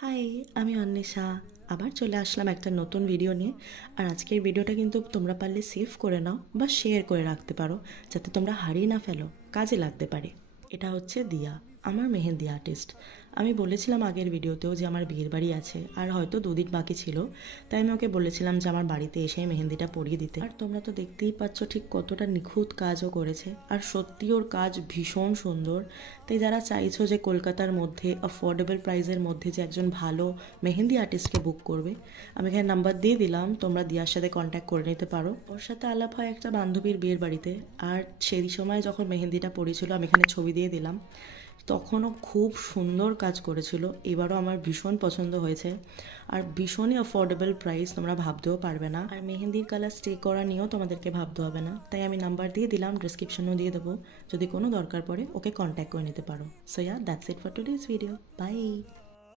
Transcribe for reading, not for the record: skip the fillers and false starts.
High, আমি অন্বেষা। আবার চলে আসলাম একটা নতুন ভিডিও নিয়ে। আর আজকের ভিডিওটা কিন্তু তোমরা পারলে সেভ করে নাও বা শেয়ার করে রাখতে পারো, যাতে তোমরা হারিয়ে না ফেলো, কাজে লাগতে পারে। এটা হচ্ছে দিয়া, আমার মেহেন্দি আর্টিস্ট। আমি বলেছিলাম আগের ভিডিওতেও যে আমার বিয়ের বাড়ি আছে আর হয়তো দুদিন বাকি ছিল, তাই আমি ওকে বলেছিলাম যে আমার বাড়িতে এসে মেহেন্দিটা পরিয়ে দিতে। আর তোমরা তো দেখতেই পাচ্ছ ঠিক কতটা নিখুঁত কাজও করেছে, আর সত্যি ওর কাজ ভীষণ সুন্দর। তাই যারা চাইছো যে কলকাতার মধ্যে অ্যাফোর্ডেবল প্রাইসের মধ্যে যে একজন ভালো মেহেন্দি আর্টিস্টকে বুক করবে, আমি এখানে নাম্বার দিয়ে দিলাম, তোমরা দিয়ার সাথে কন্ট্যাক্ট করে নিতে পারো। ওর সাথে আলাপ হয় একটা বান্ধবীর বিয়ের বাড়িতে, আর সেই সময় যখন মেহেন্দিটা পড়েছিল আমি এখানে ছবি দিয়ে দিলাম। তখনও খুব সুন্দর কাজ করেছিল, এবারও আমার ভীষণ পছন্দ হয়েছে। আর ভীষণই অ্যাফোর্ডেবল প্রাইস, তোমরা ভাবতেও পারবে না। আর মেহেন্দির কালার স্টে করা নিয়েও তোমাদেরকে ভাবতে হবে না, তাই আমি নাম্বার দিয়ে দিলাম, ডিসক্রিপশনও দিয়ে দেবো। যদি কোনো দরকার পড়ে ওকে কন্ট্যাক্ট করে নিতে পারো। So yeah, that's it for today's video. By.